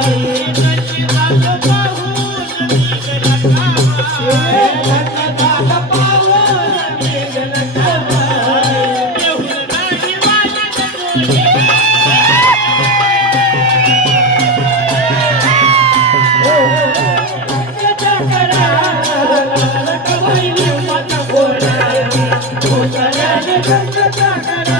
da da da Chaka, chaka, chaka.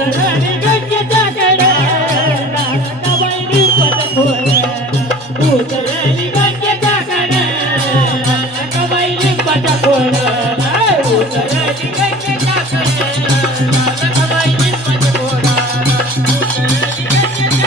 Hey! Thank you.